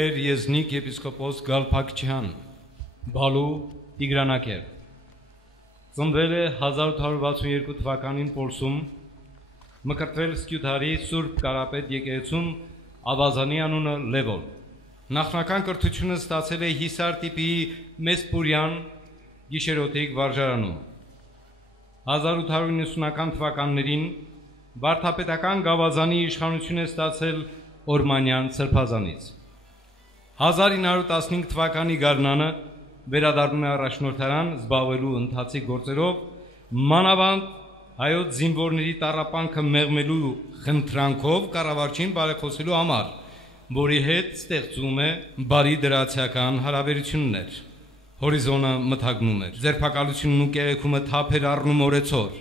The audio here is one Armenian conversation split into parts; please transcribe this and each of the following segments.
Տեր Եզնիկ եպիսկոպոս Գալփակչյան, Բալու Տիգրանակեր, ծնվել է 1862 թվականին Պոլսում, մկրտվել Սկյուտարի Սուրբ Կարապետ եկեղեցում, ավազանի անունը Լևոն։ Նախնական կրթությունը ստացել է Հիսար տիպի Մեսպուրյան գիշերօթիկ վարժարանում։ 1890-ական թվականներին վարդապետական գավազանի իշխանություն է ստացել Օրմանյան սրբազանից։ 1915 թվականի գարնանը վերադառնում է առաջնորդարան զբաղվելու ընթացիկ գործերով, մանավանդ հայոց զինվորների տառապանքը մեղմելու խնդրանքով կառավարչին բարեխոսելու համար, որի հետ ստեղծում է բարի դրացիական հարաբերություններ։ Հորիզոնը մթագնում էր, ձերբակալությունն ու կեղեքումը թափ էր առնում օրեցօր,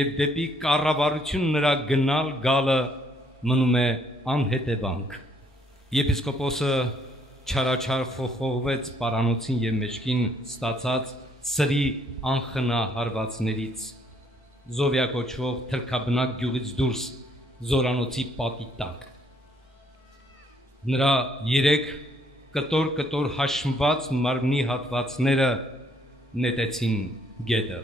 եւ դեպի կառավարություն նրա գնալ գալը մնում է անհետևանք։ Եպիսկոպոսը չարաչար խոխողվեց պարանոցին եւ մեջքին ստացած սրի անխնա հարվածներից, զովիակոչվող թրքաբնակ գյուղից դուրս զորանոցի պատի տակ։ Նրա 3 կտոր հաշմված մարմնի հատվածները նետեցին գետը։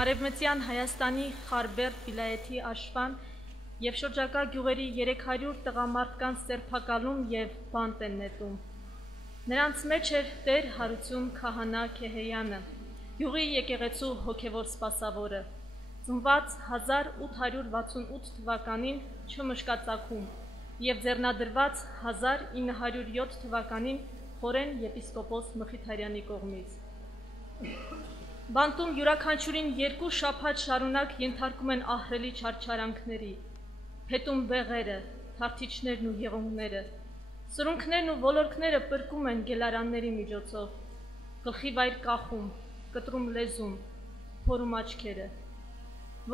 Արևմտյան Հայաստանի Խարբերդ վիլայեթի Աշվան եւ շրջակա գյուղերի 300 տղամարդկանց ձերբակալում եւ բանտ են նետում։ Նրանց մեջ էր Տեր Հարություն Քահանա Քեհեյանը, գյուղի եկեղեցու հոգևոր սպասավորը, ծնված 1868 թվականին Չմշկածակում եւ ձեռնադրված 1907 թվականին Խորեն եպիսկոպոս Մխիթարյանի կողմից։ Բանտում յուրաքանչյուրին 2 շաբաթ շարունակ ենթարկում են ահռելի չարչարանքների, փետում բեղերը, թարթիչներն ու եղունգները, սրունքներն ու ոլորքները պրկում են գելարանների միջոցով, գլխի վայր կախում, կտրում լեզուն, փորում աչքերը։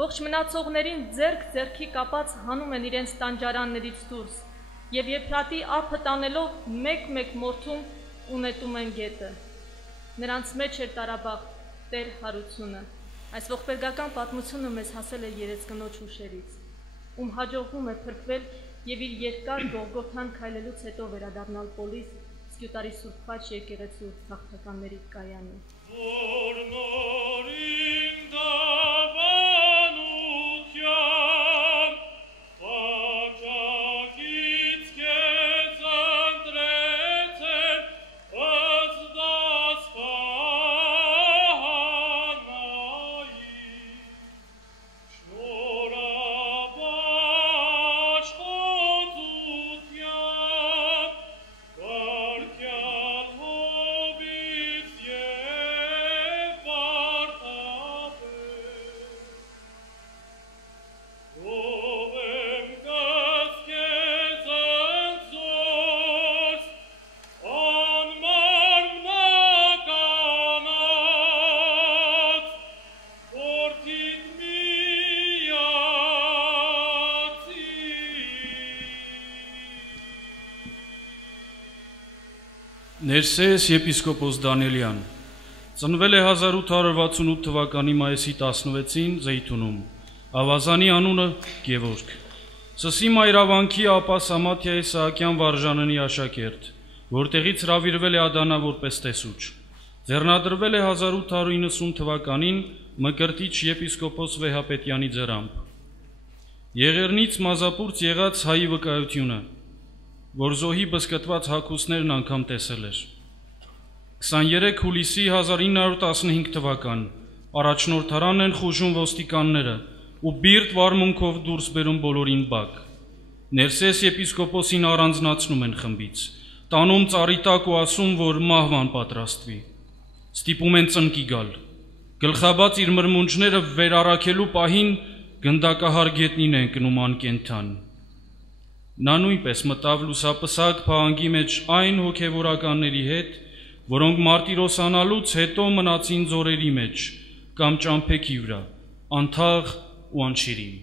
Ողջ մնացողներին ձեռքի կապած հանում են իրենց տանջարաններից դուրս եւ եփրատի ափը տանելով մեկ-մեկ մորթում ու նետում են գետը։ Նրանց մեջ էր տարաբախտ Տեր Հարությունը։ Այս ողբերգական պատմությունը մեզ հասել է երեցկնոջ հուշերից, ում հաջողվում է փրկվել եւ իր երկար Գողգոթան քայլելուց հետո վերադառնալ Պոլիս Սկյուտարի Սուրբ Խաչ եկեղեցու հաղթականների կայանը։ Ներսես եպիսկոպոս Դանիելյան, ծնվել է 1868 թվականի մայիսի 16-ին Զեյթունում, ավազանի անունը Գևորգ, Սսի մայրավանքի ապա Սամաթիայի Սահակյան վարժանանի աշակերտ, որտեղից հրավիրվել է Ադանա որպես տեսուչ, ձեռնադրվել է 1890 թվականին Մկրտիչ եպիսկոպոս Վեհապետյանի ձեռամբ, Եղեռնից մազապուրց եղած հայի վկայությունը, որ զոհի բսկտված հագուստներն անգամ տեսել էր։ 23 հուլիսի 1915 թվական առաջնորդարան են խուժում ոստիկանները ու բիրտ վարմունքով դուրս բերում բոլորին բակ։ Ներսես եպիսկոպոսին առանձնացնում են խմբից, տանում ծառի տակ ու ասում, որ մահվան պատրաստվի։ Ստիպում են ծնկի գալ։ Գլխաբաց իր մրմունջները վերառաքելու պահին գնդակահար գետնին են կնում անկենթան։ Նա նույնպես մտավ լուսապսակ փաղանգի մեջ այն հոգևորականների հետ, որոնք մարտիրոսանալուց հետո մնացին ձորերի մեջ կամ ճամփեքի վրա, անթաղ ու անչիրին։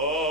Ore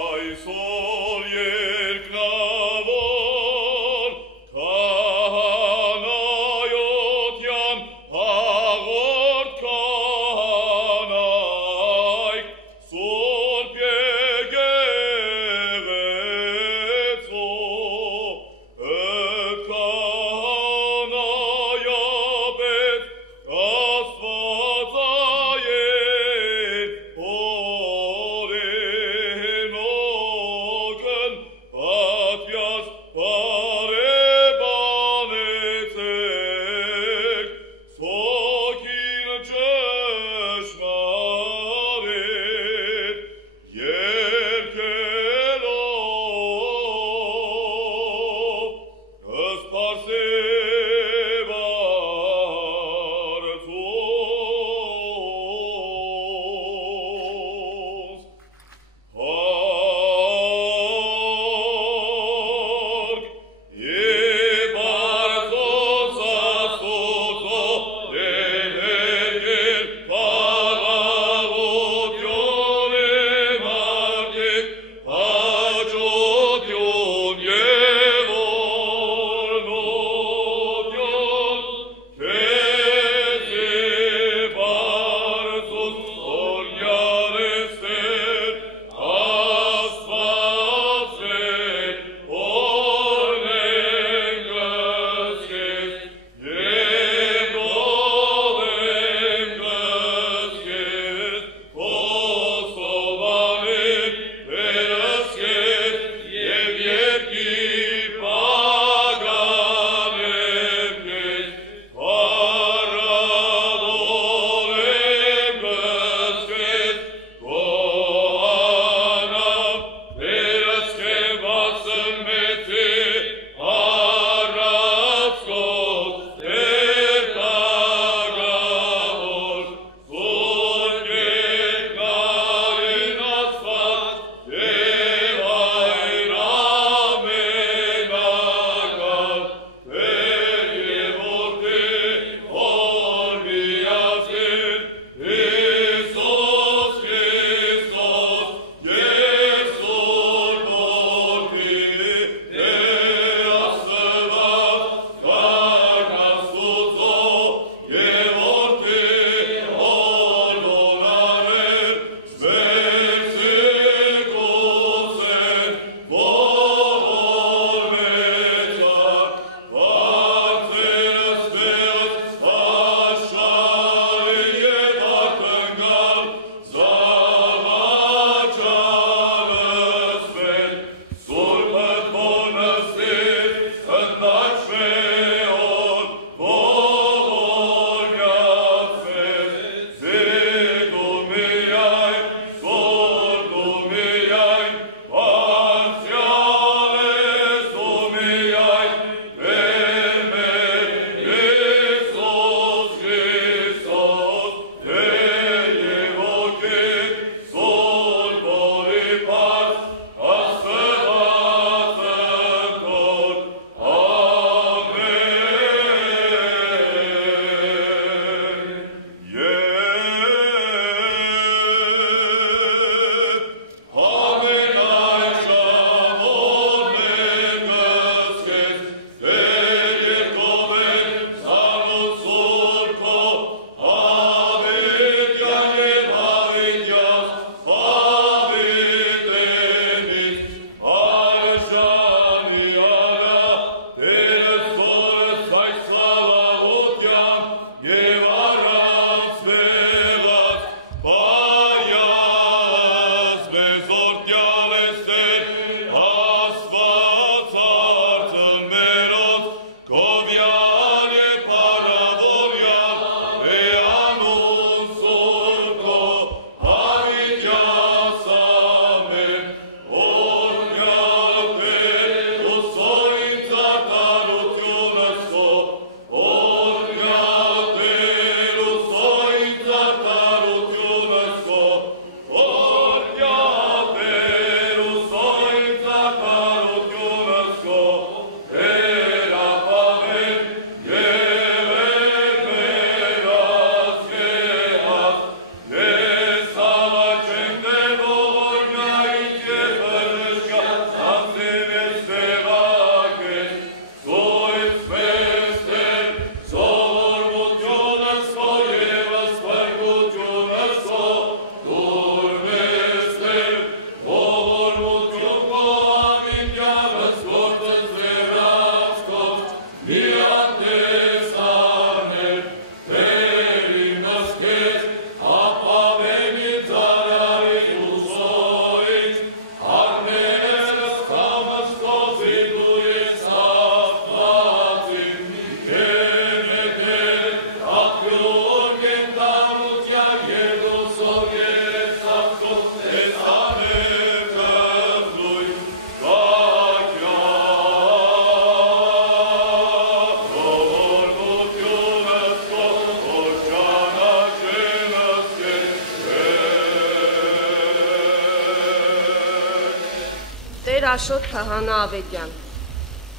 Աշոտ Քահանա Ավետյան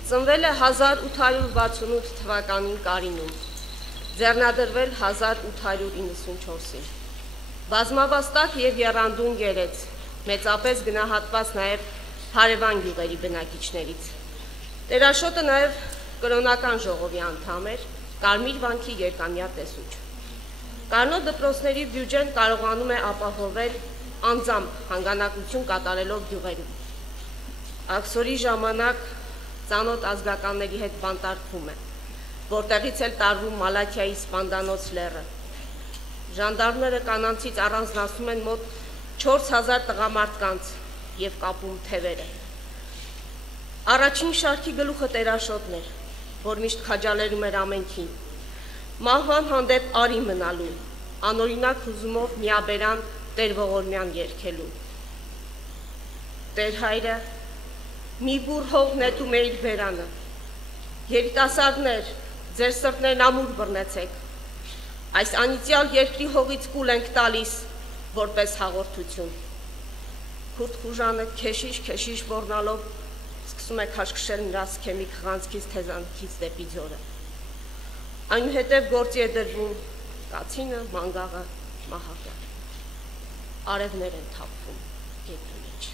ծնվել է 1868 թվականին Կարինում, ձեռնադրվել 1894-ին։ Բազմավաստակ և եռանդուն գերեց, մեծապես գնահատված նաև հարևան գյուղերի բնակիչներից։ Տեր-Աշոտը նաև կրոնական ժողովի անդամ էր, Կարմիր վանքի երկամյա տեսուչ։ Կարնոտ դպրոցների բյուջեն կարողանում է ապահովել անձամբ հանգանակություն կատարելով գյուղերում։ Աքսորի ժամանակ ծանոթ ազգականների հետ բանտարկվում է, որտեղից էլ տարվում Մալաթիայի սպանդանոց լեռը։ Ժանդարմները կանանցից առանձնացնում են մոտ 4000 տղամարդկանց և կապում թևերը։ Առաջին շարքի գլուխը Տեր-Աշոտն էր, որ միշտ քաջալերում էր ամենքին։ Մահվան հանդեպ արի մնալու, անօրինակ հուզումով միաբերան Տեր Ողորմյան երգելու։ Տեր հայրը մի բուռ հող նետում է իր բերանը, երիտասարդներ, ձեր սրտներն ամուր բռնեցեք, այս անիծյալ երկրի հողից կուլ ենք տալիս, որպես հաղորդություն։ Քուրդ խուժանը քեշիշ բորնալով սկսում է քաշքշել նրա սքեմի քղանցքից թեզանքից դեպի ձորը։ Այնուհետև գործի է դրվում կացինը, մանգաղը, մահակը։ Արևներ են թափվում գետնի մեջ։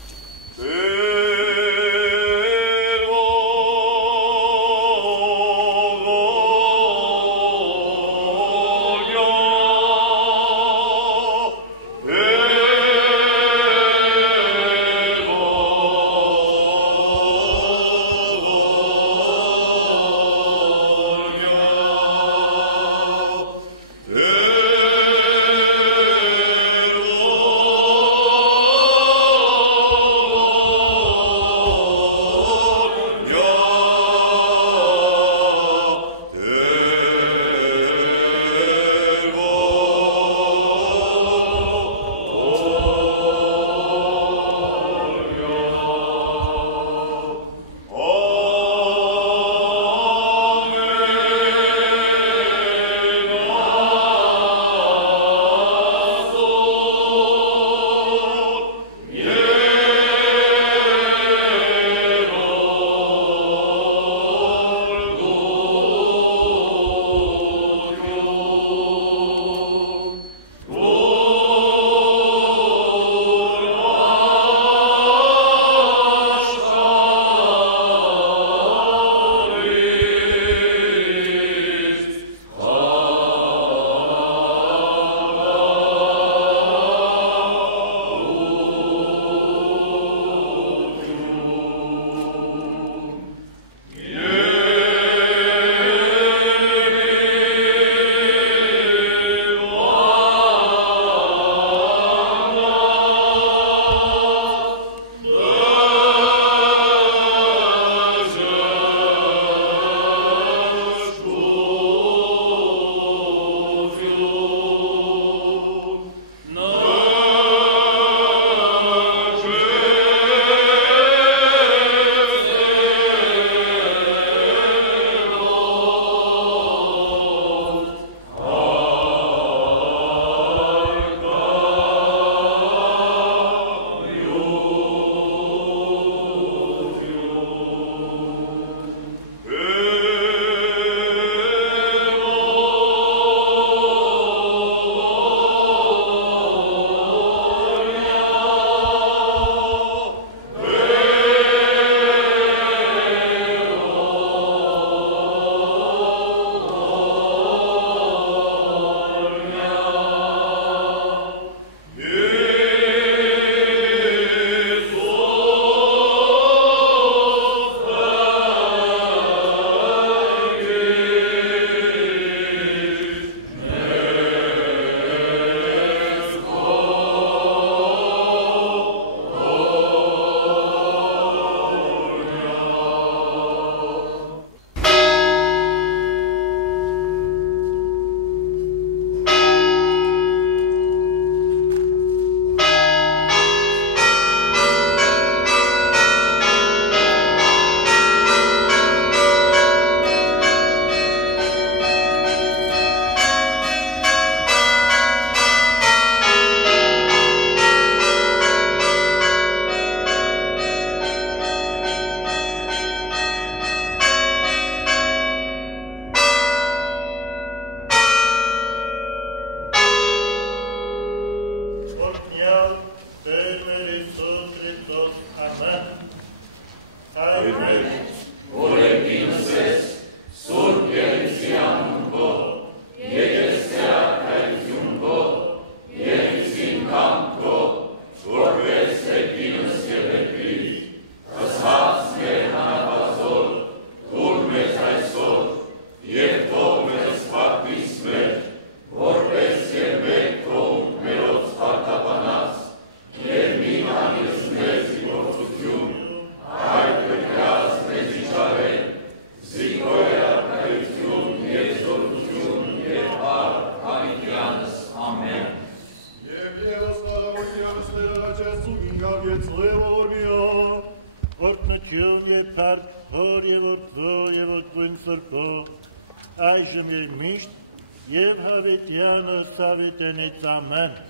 Օրտնություն և պարկ, հոր և որդո և որդվույն սրպո, այժմ և միշտ և հավիտյանը սավիտենից ամեն։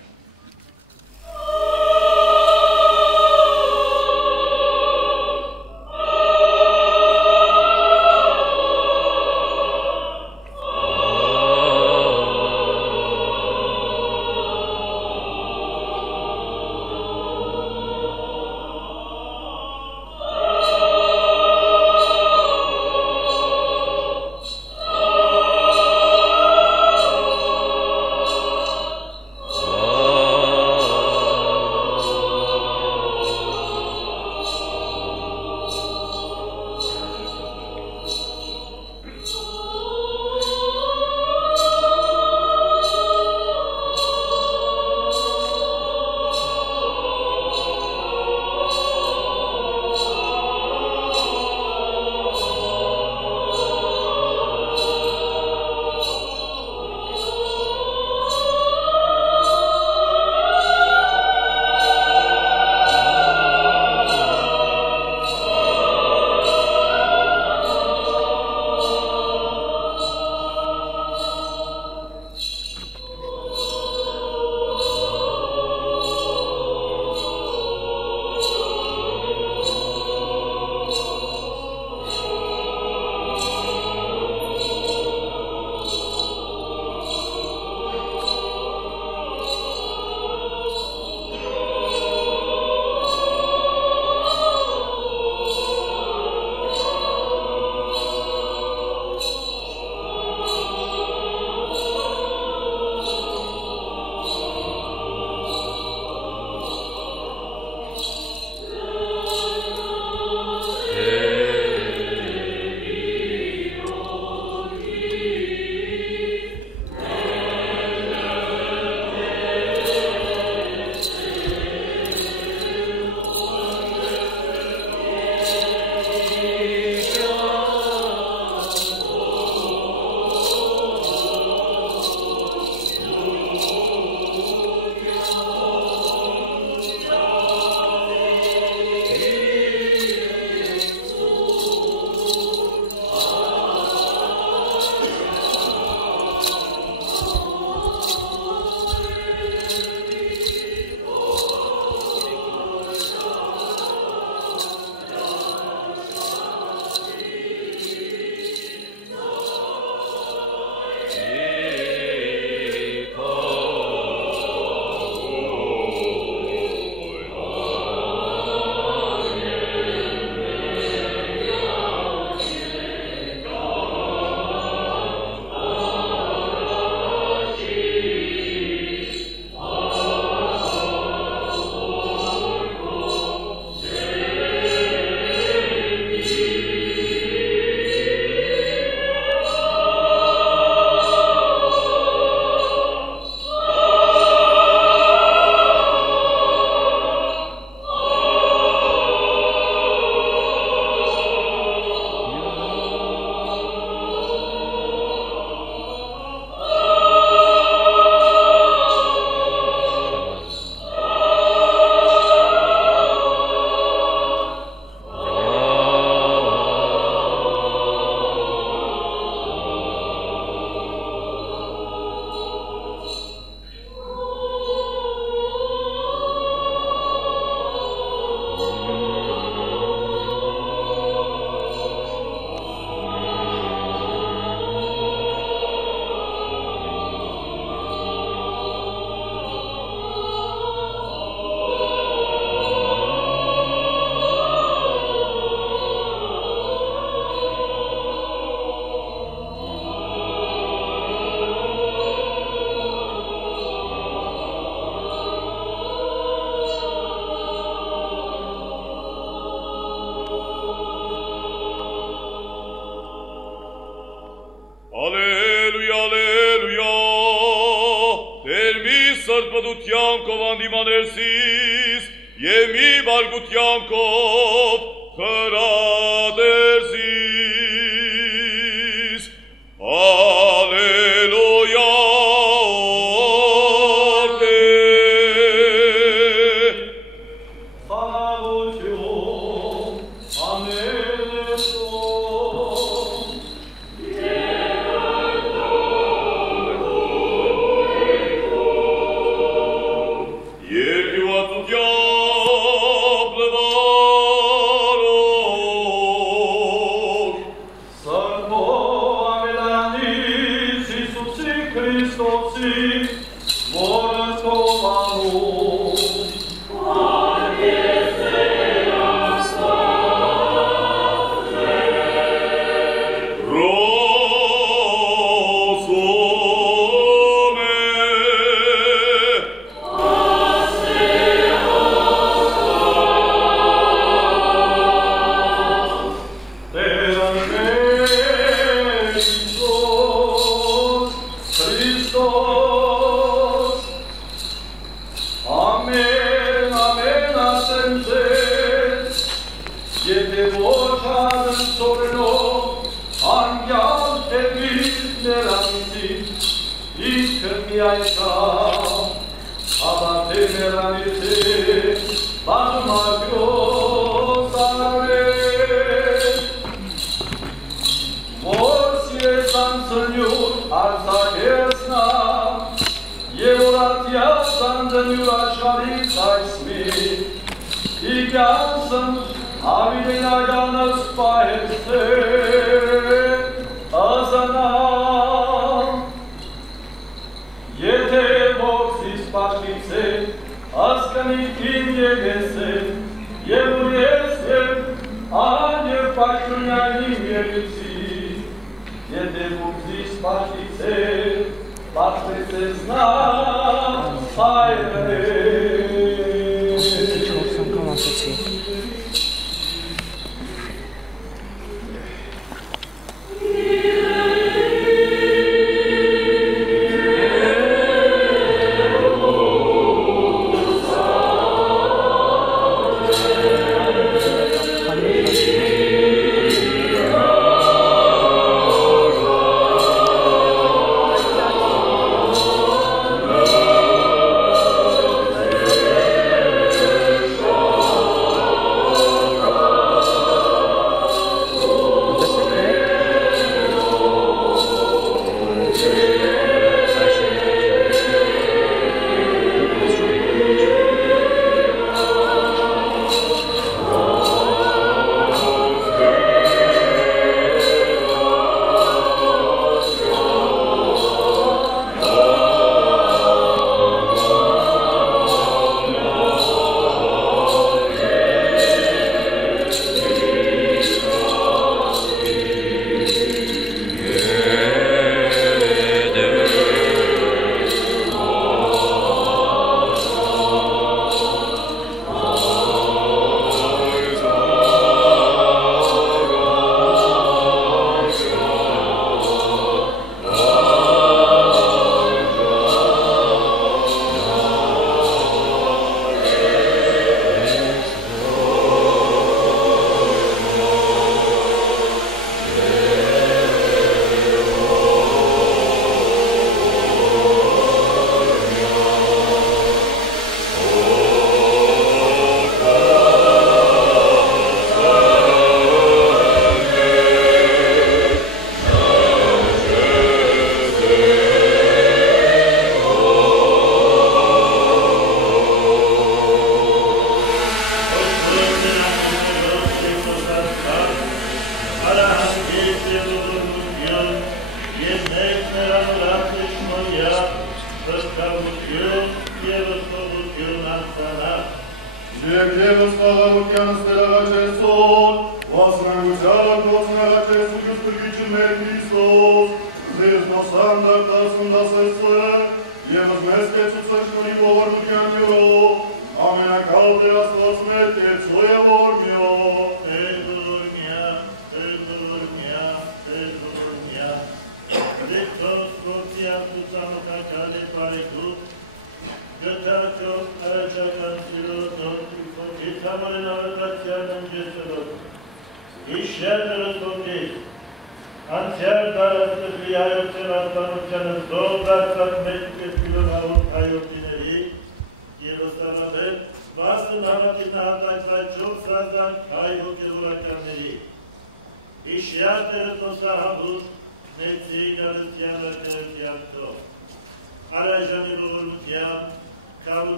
Սրբդությանքով անդիմաներսիս և մի բարգությանքով խրատերսիս, ալելույա, որդե,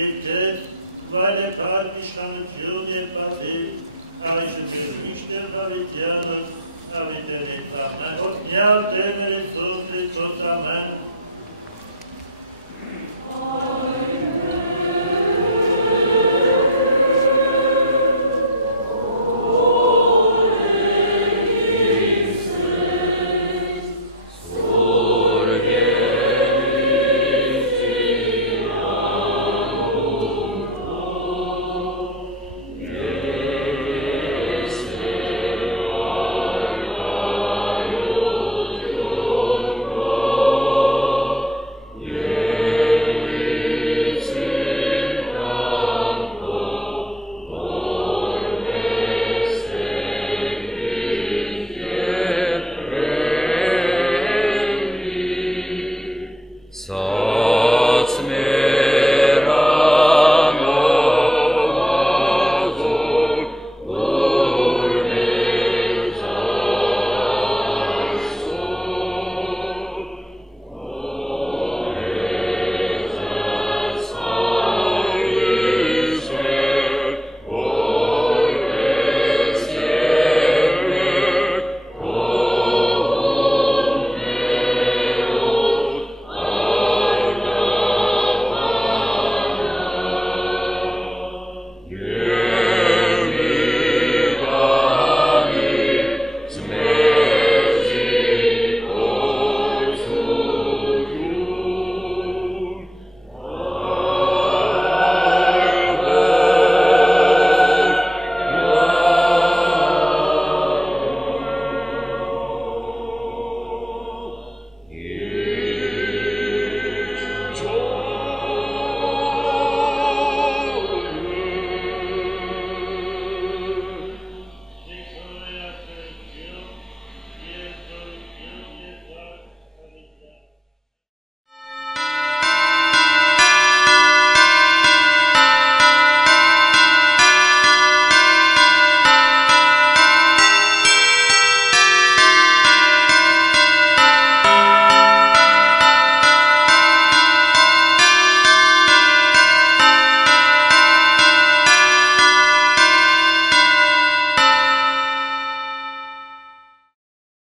Եվ վայրեփառ իշխանություն եւ պատիվ, այժմ եւ միշտ հավիտյանը, հավիտյանից ամեն, օգնյալ Տերն Հիսուս Քրիստոս ամեն։